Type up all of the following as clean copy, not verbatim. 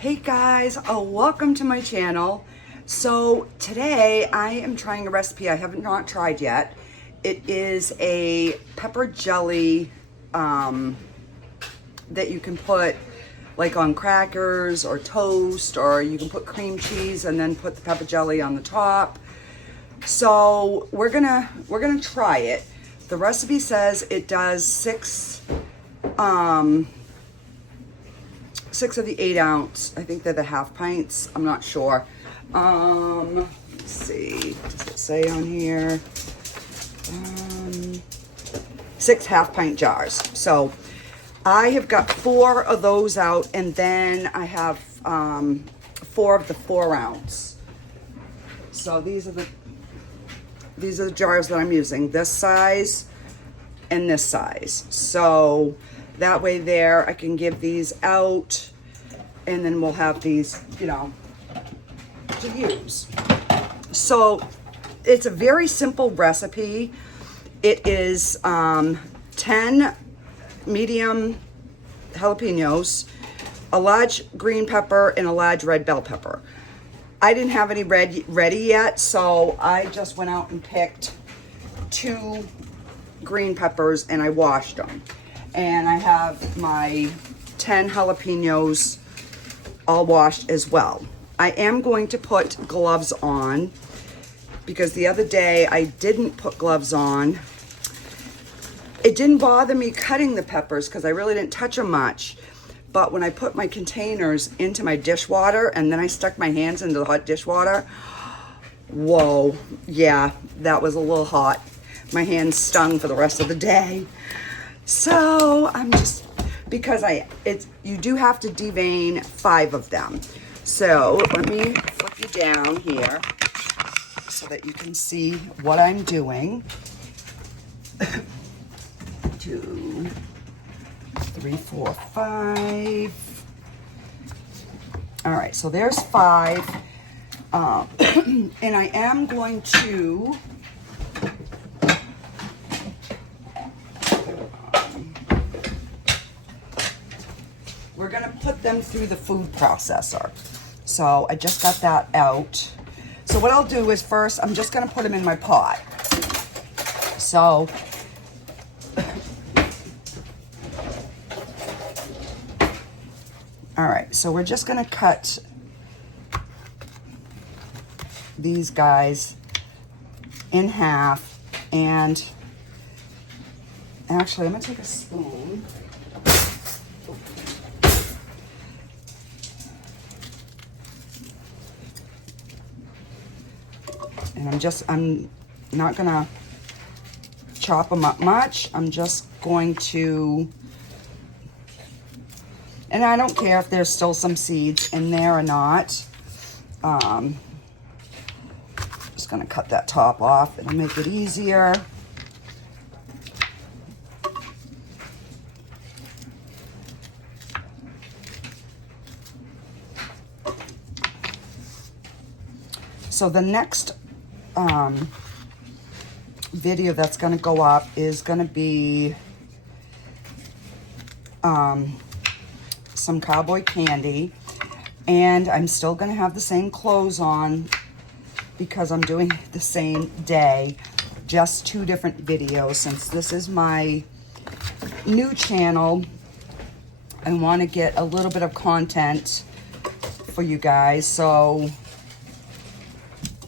Hey guys, welcome to my channel. So today I am trying a recipe I have not tried yet. It is a pepper jelly that you can put like on crackers or toast, or you can put cream cheese and then put the pepper jelly on the top. So we're gonna try it. The recipe says it does six of the 8 ounce. I think they're the half pints. I'm not sure. Let's see. Does it say on here? 6 half pint jars. So I have got 4 of those out, and then I have 4 of the 4 ounce. So these are the jars that I'm using. This size and this size. So that way there, I can give these out, and then we'll have these, you know, to use. So it's a very simple recipe. It is 10 medium jalapenos, a large green pepper, and a large red bell pepper. I didn't have any ready yet, so I just went out and picked 2 green peppers and I washed them. And I have my 10 jalapenos all washed as well. I am going to put gloves on because the other day I didn't put gloves on. It didn't bother me cutting the peppers because I really didn't touch them much. But when I put my containers into my dishwater and then I stuck my hands into the hot dishwater, whoa, yeah, that was a little hot. My hands stung for the rest of the day. So I'm just, because you do have to devein 5 of them. So let me flip you down here so that you can see what I'm doing. 2, 3, 4, 5. All right, so there's 5. And I am going to we're gonna put them through the food processor. So I just got that out. So what I'll do is first, I'm just gonna put them in my pot. So, all right, so we're just gonna cut these guys in half, and actually I'm gonna take a spoon. And I'm not gonna chop them up much. I'm just going to, and I don't care if there's still some seeds in there or not. Just gonna cut that top off. It'll make it easier. So the next video that's going to go up is going to be some cowboy candy, and I'm still going to have the same clothes on because I'm doing the same day, just 2 different videos. Since this is my new channel, I want to get a little bit of content for you guys, so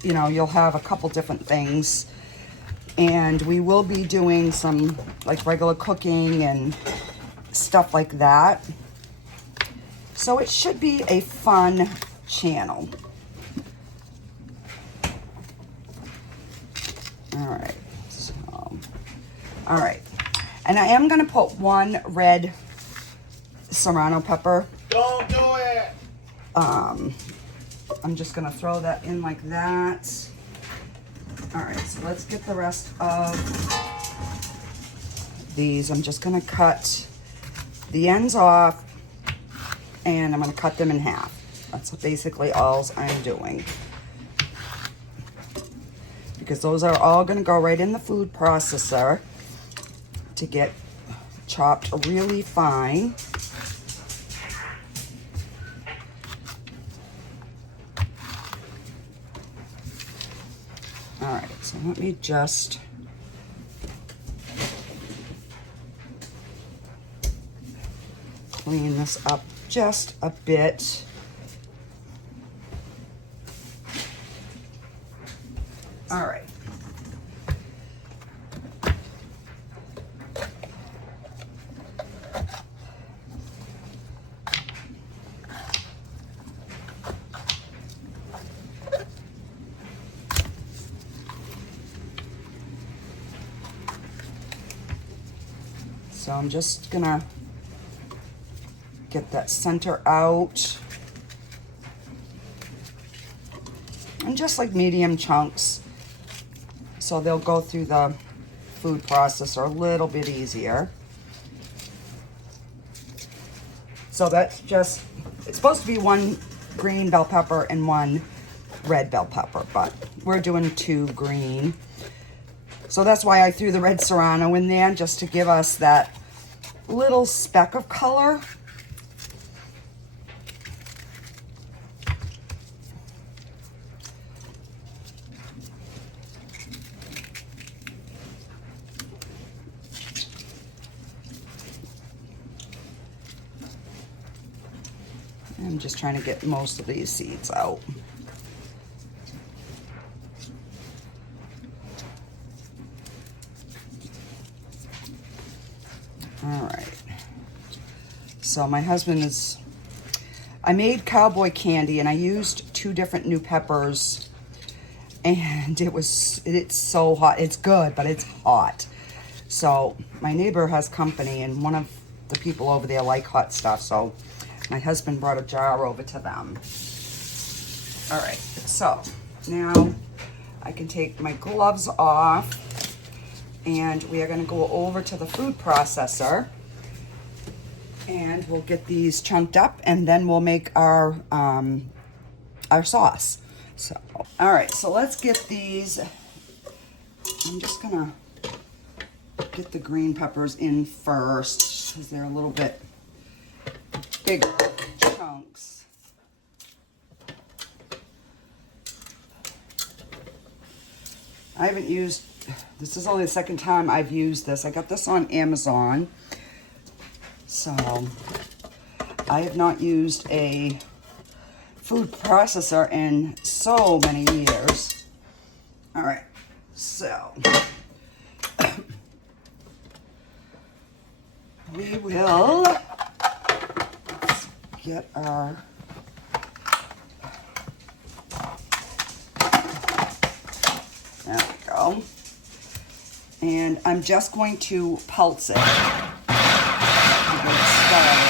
you know, you'll have a couple different things, and we will be doing some like regular cooking and stuff like that. So it should be a fun channel. All right, so, all right. And I am gonna put 1 red serrano pepper. Don't do it! I'm just gonna throw that in like that. All right, so let's get the rest of these. I'm just gonna cut the ends off, and I'm gonna cut them in half. That's basically all I'm doing, because those are all gonna go right in the food processor to get chopped really fine. All right, so let me just clean this up just a bit. All right. So I'm just gonna get that center out. And just like medium chunks, so they'll go through the food processor a little bit easier. So that's just, it's supposed to be one green bell pepper and one red bell pepper, but we're doing 2 green. So that's why I threw the red serrano in there, just to give us that little speck of color. I'm just trying to get most of these seeds out. All right. So my husband is, I made cowboy candy and I used 2 different new peppers, and it's so hot. It's good, but it's hot. So my neighbor has company, and one of the people over there like hot stuff, so my husband brought a jar over to them. All right, so now I can take my gloves off, and we are gonna go over to the food processor, and we'll get these chunked up, and then we'll make our sauce. So, all right, so let's get these. I'm just gonna get the green peppers in first, because they're a little bit bigger chunks. I haven't used, this is only the second time I've used this. I got this on Amazon. So I have not used a food processor in so many years. All right, so we will get our there we go. And I'm just going to pulse it. I'm going to start.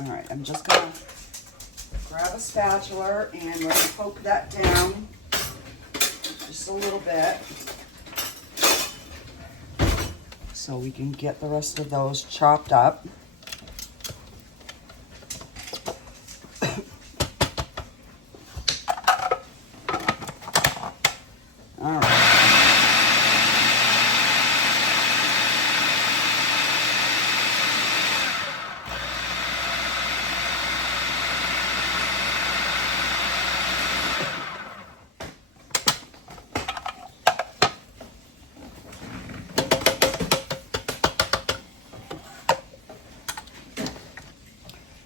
All right, I'm just gonna grab a spatula and we're gonna poke that down just a little bit so we can get the rest of those chopped up. All right.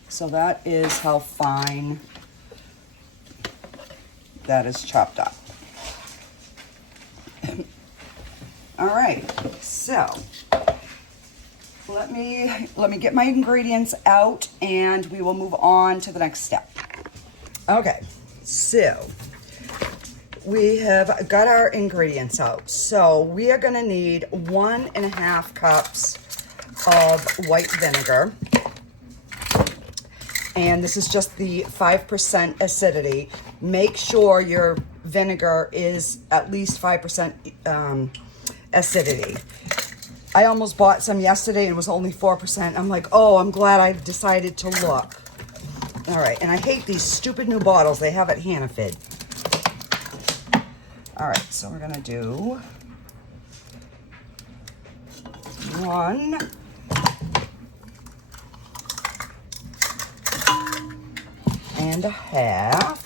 So that is how fine that is chopped up. All right, so let me get my ingredients out and we will move on to the next step. Okay, so we have got our ingredients out. So we are gonna need 1.5 cups of white vinegar. And this is just the 5% acidity. Make sure your vinegar is at least 5% acidity. I almost bought some yesterday and it was only 4%. I'm like, oh, I'm glad I decided to look. All right, and I hate these stupid new bottles they have at Hannaford. All right, so we're gonna do 1 and a half.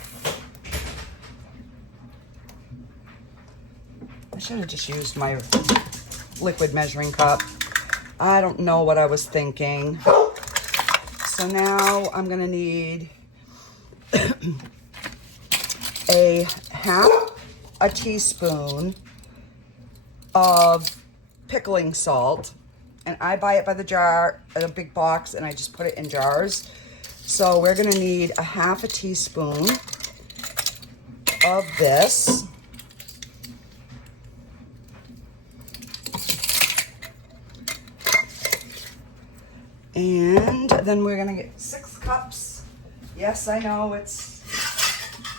I should have just used my liquid measuring cup. I don't know what I was thinking. So now I'm gonna need a half a teaspoon of pickling salt. And I buy it by the jar in a big box and I just put it in jars. So we're gonna need a half a teaspoon of this. And then we're gonna get 6 cups. Yes, I know it's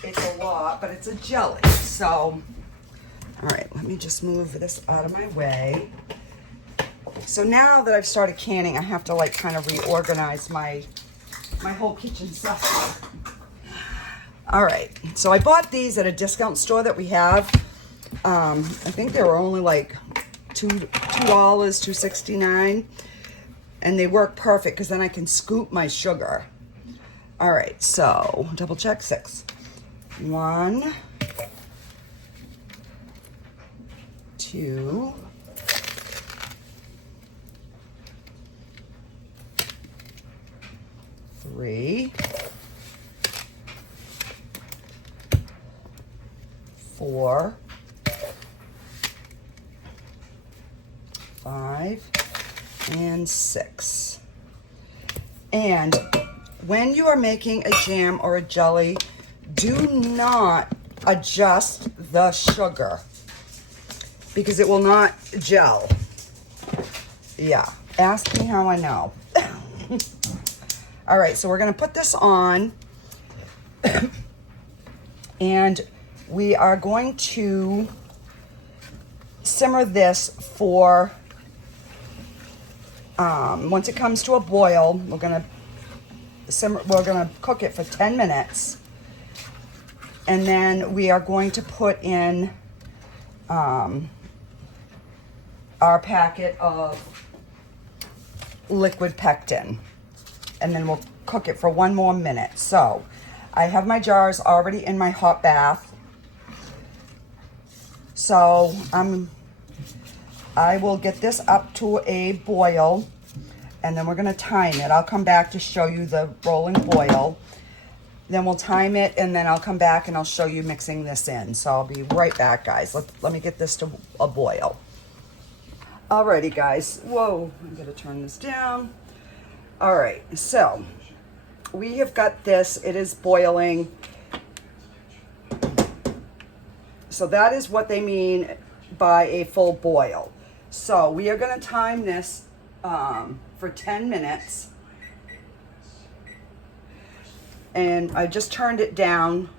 a lot, but it's a jelly. So, all right, let me just move this out of my way. So now that I've started canning, I have to like kind of reorganize my whole kitchen stuff. All right, so I bought these at a discount store that we have. I think they were only like $2, $2.69. And they work perfect because then I can scoop my sugar. All right, so double check 6. 1, 2, 3, 4, 5, and 6. And when you are making a jam or a jelly, do not adjust the sugar because it will not gel. Yeah, ask me how I know. All right, so we're gonna put this on and we are going to simmer this for once it comes to a boil, we're gonna cook it for 10 minutes. And then we are going to put in our packet of liquid pectin. And then we'll cook it for 1 more minute. So I have my jars already in my hot bath. So I will get this up to a boil and then we're gonna time it. I'll come back to show you the rolling boil. Then we'll time it and then I'll come back and I'll show you mixing this in. So I'll be right back, guys. Let me get this to a boil. Alrighty, guys. Whoa, I'm gonna turn this down. All right, so we have got this. It is boiling. So that is what they mean by a full boil. So we are going to time this for 10 minutes. And I just turned it down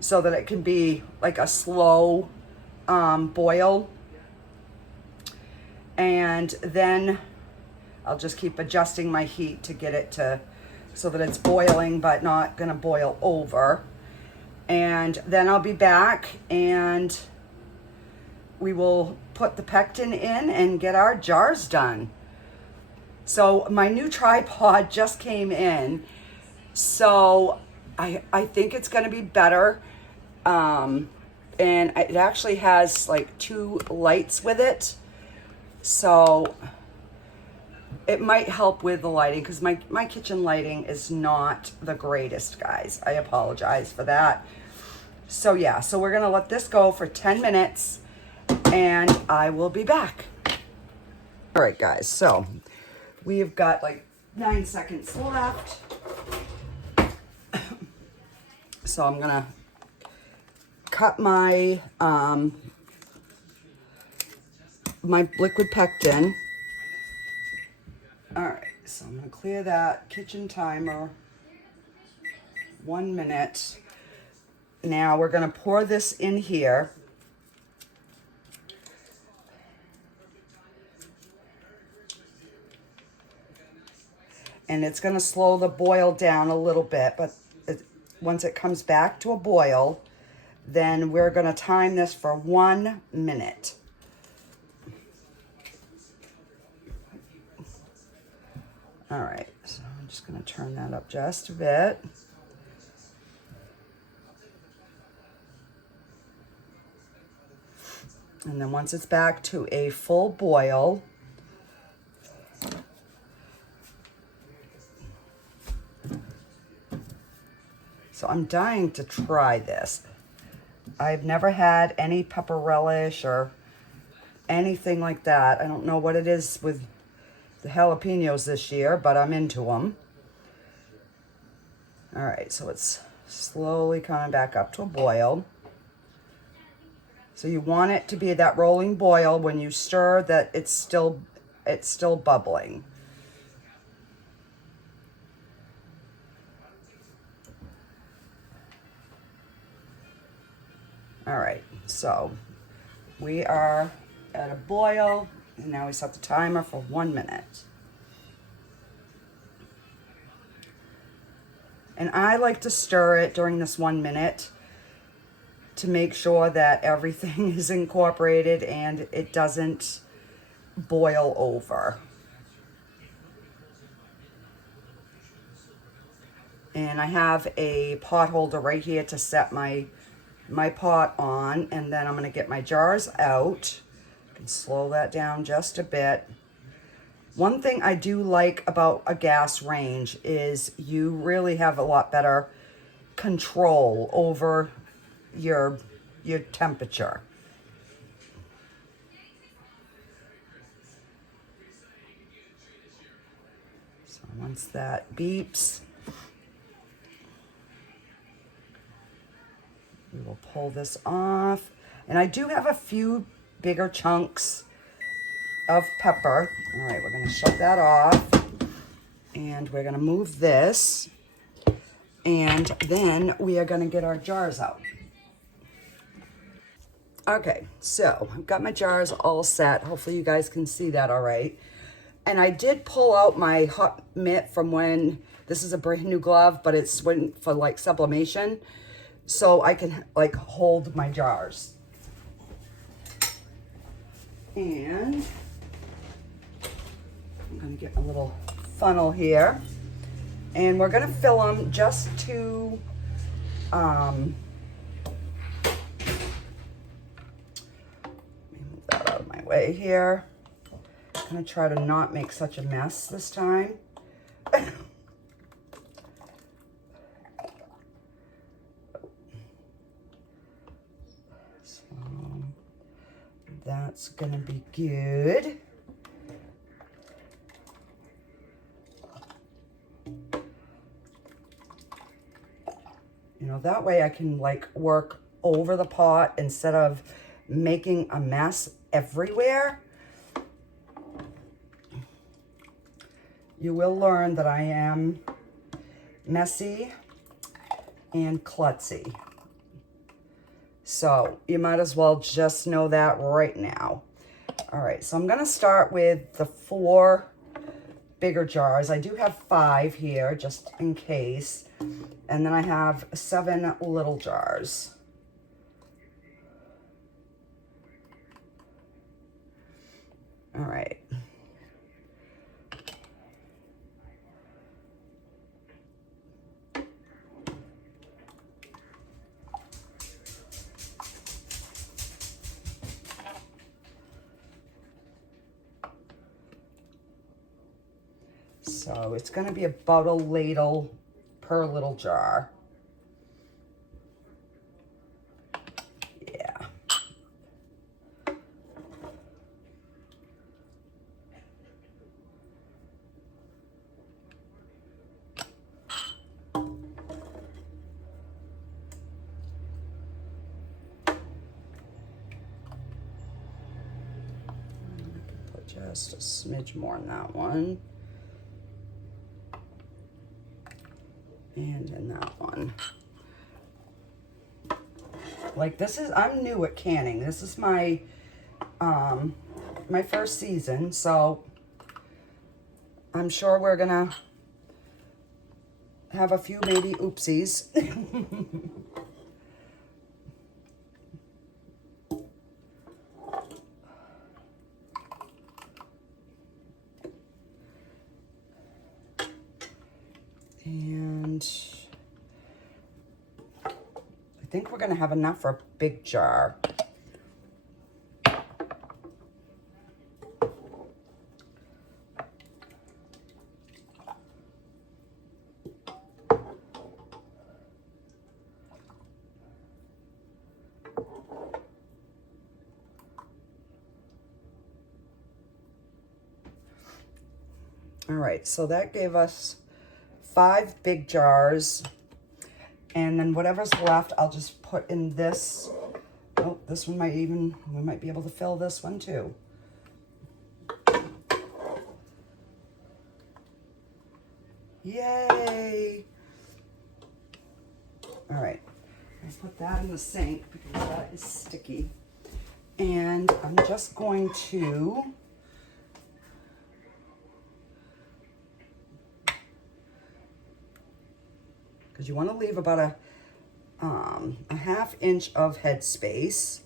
so that it can be like a slow boil. And then I'll just keep adjusting my heat to get it to so that it's boiling but not going to boil over. And then I'll be back and we will put the pectin in and get our jars done. So my new tripod just came in. So I think it's going to be better. And it actually has like 2 lights with it. So it might help with the lighting because my kitchen lighting is not the greatest, guys. I apologize for that. So yeah, so we're gonna let this go for 10 minutes and I will be back. All right, guys, so we've got like 9 seconds left. So I'm gonna cut my my liquid pectin. All right, so I'm gonna clear that kitchen timer. 1 minute. Now we're gonna pour this in here. And it's going to slow the boil down a little bit, but once it comes back to a boil, then we're going to time this for 1 minute. All right, so I'm just going to turn that up just a bit. And then once it's back to a full boil, so I'm dying to try this. I've never had any pepper relish or anything like that. I don't know what it is with the jalapenos this year, but I'm into them. All right, so it's slowly coming back up to a boil. So you want it to be that rolling boil. When you stir, that it's still bubbling. All right, so we are at a boil, and now we set the timer for 1 minute. And I like to stir it during this 1 minute to make sure that everything is incorporated and it doesn't boil over. And I have a pot holder right here to set my pot on, and then I'm going to get my jars out and slow that down just a bit. One thing I do like about a gas range is you really have a lot better control over your temperature. So once that beeps, we will pull this off. And I do have a few bigger chunks of pepper. All right, we're gonna shut that off. And we're gonna move this. And then we are gonna get our jars out. Okay, so I've got my jars all set. Hopefully you guys can see that all right. And I did pull out my hot mitt from when, this is a brand new glove, but it's for like sublimation. So I can like hold my jars. And I'm gonna get a little funnel here. And we're gonna fill them just to, let me move that out of my way here. I'm gonna try to not make such a mess this time. So that's gonna be good. You know, that way I can like work over the pot instead of making a mess everywhere. You will learn that I am messy and klutzy. So you might as well just know that right now. All right, so I'm gonna start with the 4 bigger jars. I do have 5 here just in case. And then I have 7 little jars. All right. So it's going to be about a ladle per little jar. Yeah. Put just a smidge more in that one. And in that one. Like this is, I'm new at canning. This is my, my first season, so I'm sure we're gonna have a few maybe oopsies. And I think we're going to have enough for a big jar. All right, so that gave us 5 big jars. And then whatever's left, I'll just put in this. Oh, this one we might be able to fill this one too. Yay! All right, I put that in the sink because that is sticky. And I'm just going to because you want to leave about a 1/2 inch of head space.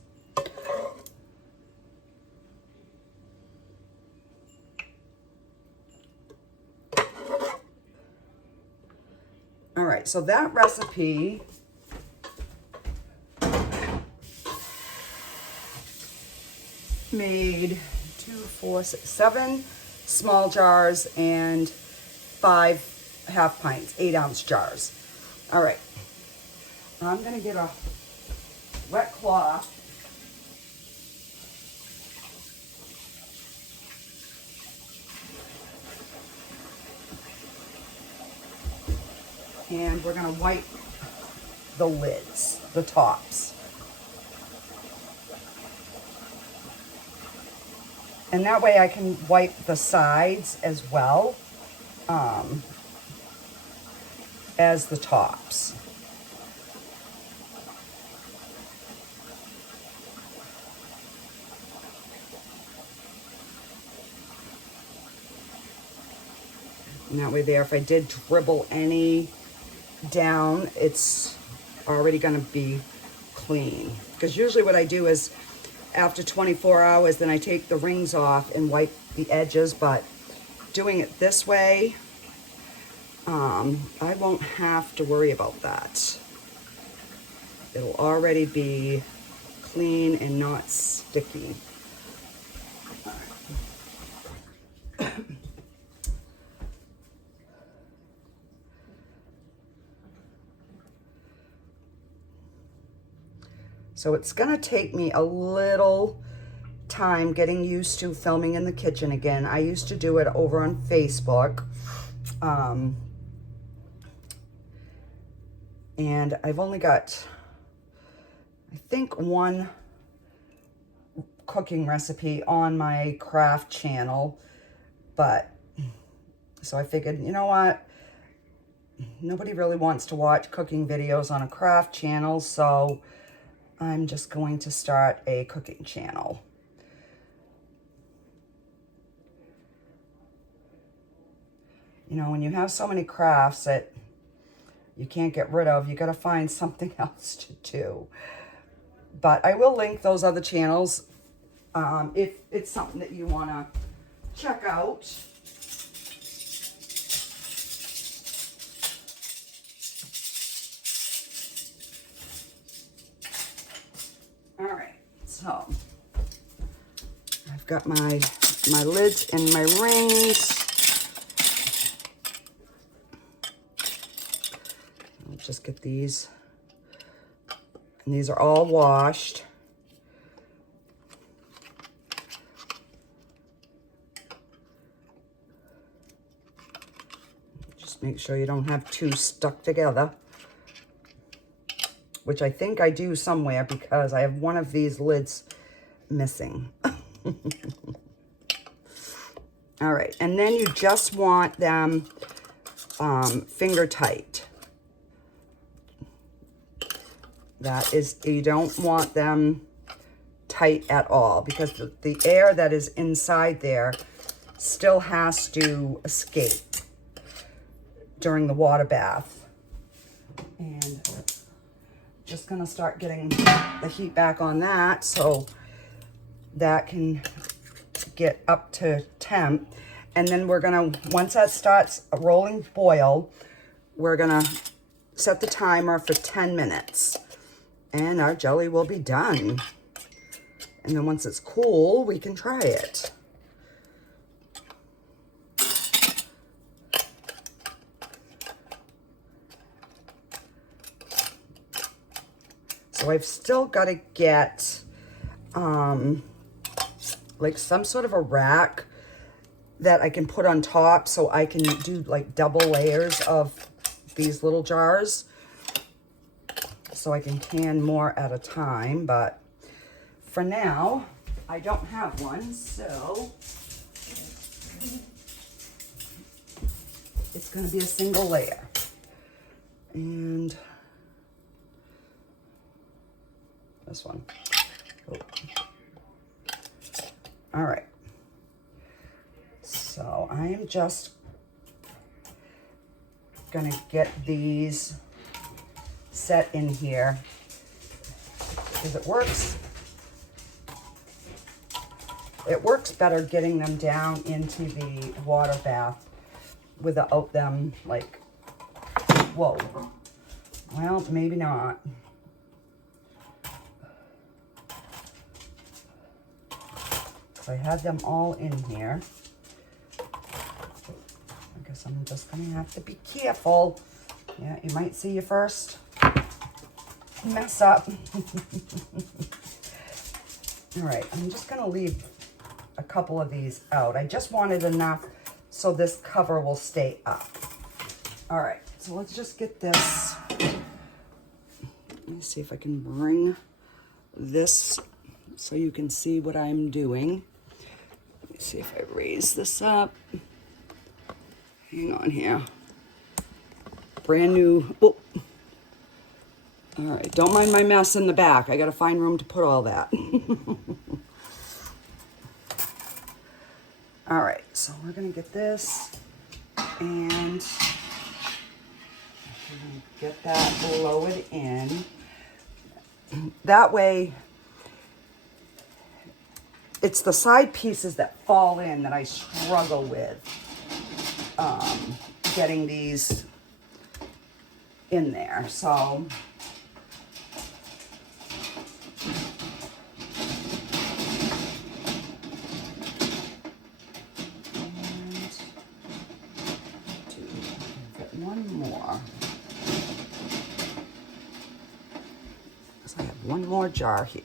All right, so that recipe made 2, 4, 6, 7 small jars and 5 1/2 pints, 8-ounce jars. All right, I'm gonna get a wet cloth. And we're gonna wipe the lids, the tops. And that way I can wipe the sides as well as the tops. And that way there, if I did dribble any down, it's already gonna be clean. Because usually what I do is after 24 hours, then I take the rings off and wipe the edges, but doing it this way, I won't have to worry about that. It'll already be clean and not sticky. So it's gonna take me a little time getting used to filming in the kitchen again. I used to do it over on Facebook. And I've only got, I think, 1 cooking recipe on my craft channel. But, so I figured, you know what? Nobody really wants to watch cooking videos on a craft channel, so I'm just going to start a cooking channel. You know, when you have so many crafts that you can't get rid of, you got to find something else to do. But I will link those other channels if it's something that you want to check out. All right, so I've got my lids and my rings. I'll just get these, and these are all washed. Just make sure you don't have 2 stuck together, which I think I do somewhere because I have one of these lids missing. All right, and then you just want them finger tight. That is, you don't want them tight at all because the air that is inside there still has to escape. during the water bath. And just gonna start getting the heat back on that so that can get up to temp. And then we're gonna, once that starts a rolling boil, we're gonna set the timer for 10 minutes and our jelly will be done. And then once it's cool, we can try it. So I've still got to get like some sort of a rack that I can put on top so I can do like double layers of these little jars so I can can more at a time. But for now, I don't have one, so it's going to be a single layer. And this one. Oh. All right. So I am just gonna get these set in here because it works. It works better getting them down into the water bath without them like, whoa. Well, maybe not. I had them all in here. I guess I'm just gonna have to be careful. Yeah, you might see your first mess up. All right, I'm just gonna leave a couple of these out. I just wanted enough so this cover will stay up. All right, so let's just get this. Let me see if I can bring this so you can see what I'm doing. Let me see if I raise this up. Hang on here. Brand new. Oh. All right, don't mind my mess in the back. I got to find room to put all that. All right, so we're going to get this and get that lowered in. That way, it's the side pieces that fall in that I struggle with getting these in there. So get one more. So I have one more jar here.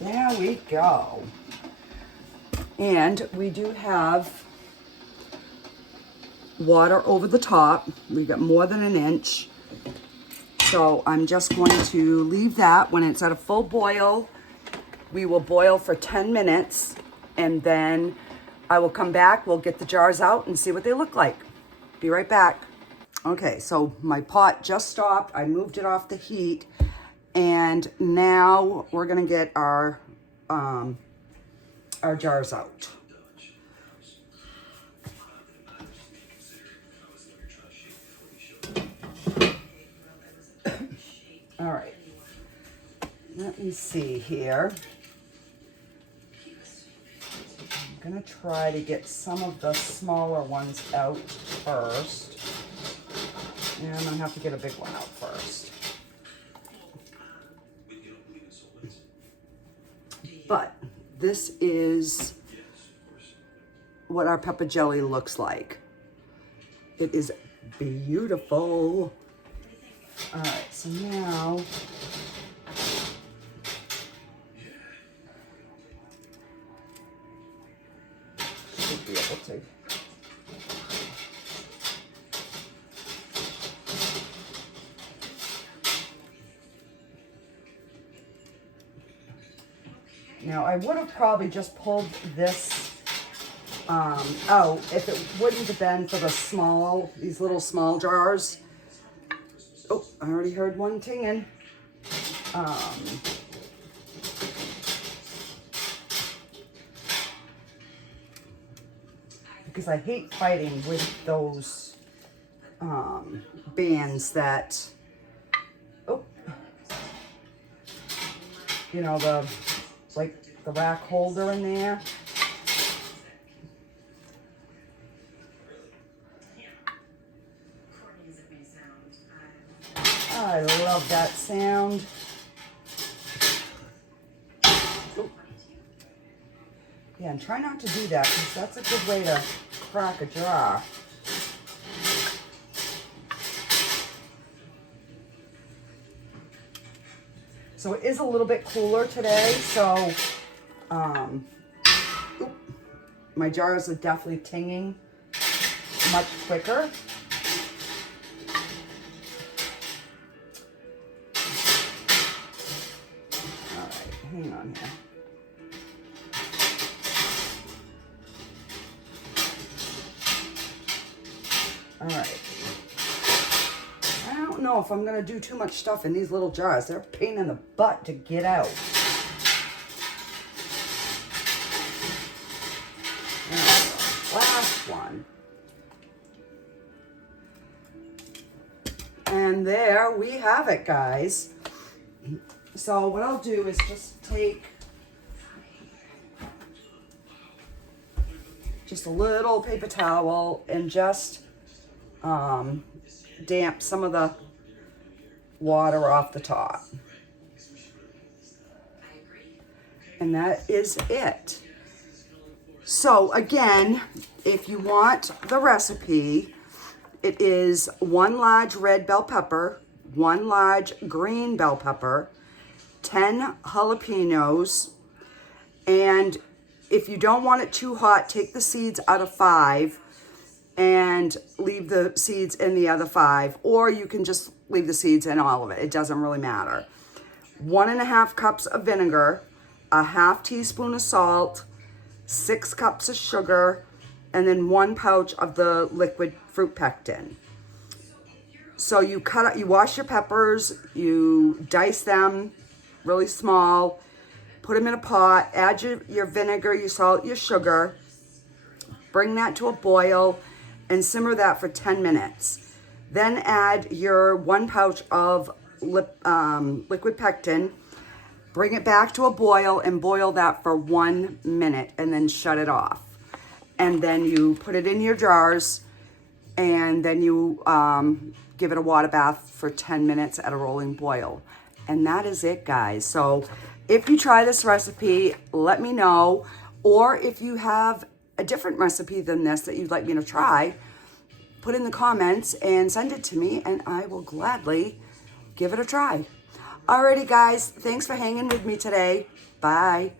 There we go. And we do have water over the top. We got more than an inch. So I'm just going to leave that. When it's at a full boil, we will boil for 10 minutes and then I will come back. We'll get the jars out and see what they look like. Be right back. Okay, so my pot just stopped. I moved it off the heat. And now we're gonna get our jars out. All right, let me see here. I'm gonna try to get some of the smaller ones out first. And I'm gonna have to get a big one out first. But this is what our pepper jelly looks like. It is beautiful. All right, so now should be able to. Now, I would have probably just pulled this out if it wouldn't have been for these little small jars. Oh, I already heard one tinging. because I hate fighting with those bands that, oh, you know, like the rack holder in there. I love that sound. Ooh. Yeah, and try not to do that because that's a good way to crack a jar. So it is a little bit cooler today, so my jars are definitely tinging much quicker. All right, hang on here. All right. I don't know if I'm going to do too much stuff in these little jars. They're a pain in the butt to get out. Last one. And there we have it, guys. So what I'll do is just take just a little paper towel and just damp some of the water off the top. And that is it. So again, if you want the recipe, it is 1 large red bell pepper, 1 large green bell pepper, 10 jalapenos, and if you don't want it too hot, take the seeds out of 5 and leave the seeds in the other 5, or you can just leave the seeds in all of it. It doesn't really matter. 1.5 cups of vinegar, a 1/2 teaspoon of salt, 6 cups of sugar, and then 1 pouch of the liquid fruit pectin. So you wash your peppers, you dice them really small, put them in a pot, add your vinegar, your salt, your sugar, bring that to a boil, and simmer that for 10 minutes. Then add your 1 pouch of liquid pectin, bring it back to a boil, and boil that for 1 minute, and then shut it off. And then you put it in your jars, and then you give it a water bath for 10 minutes at a rolling boil. And that is it, guys. So if you try this recipe, let me know. Or if you have a different recipe than this that you'd like me to try, put in the comments and send it to me, and I will gladly give it a try. Alrighty, guys. Thanks for hanging with me today. Bye.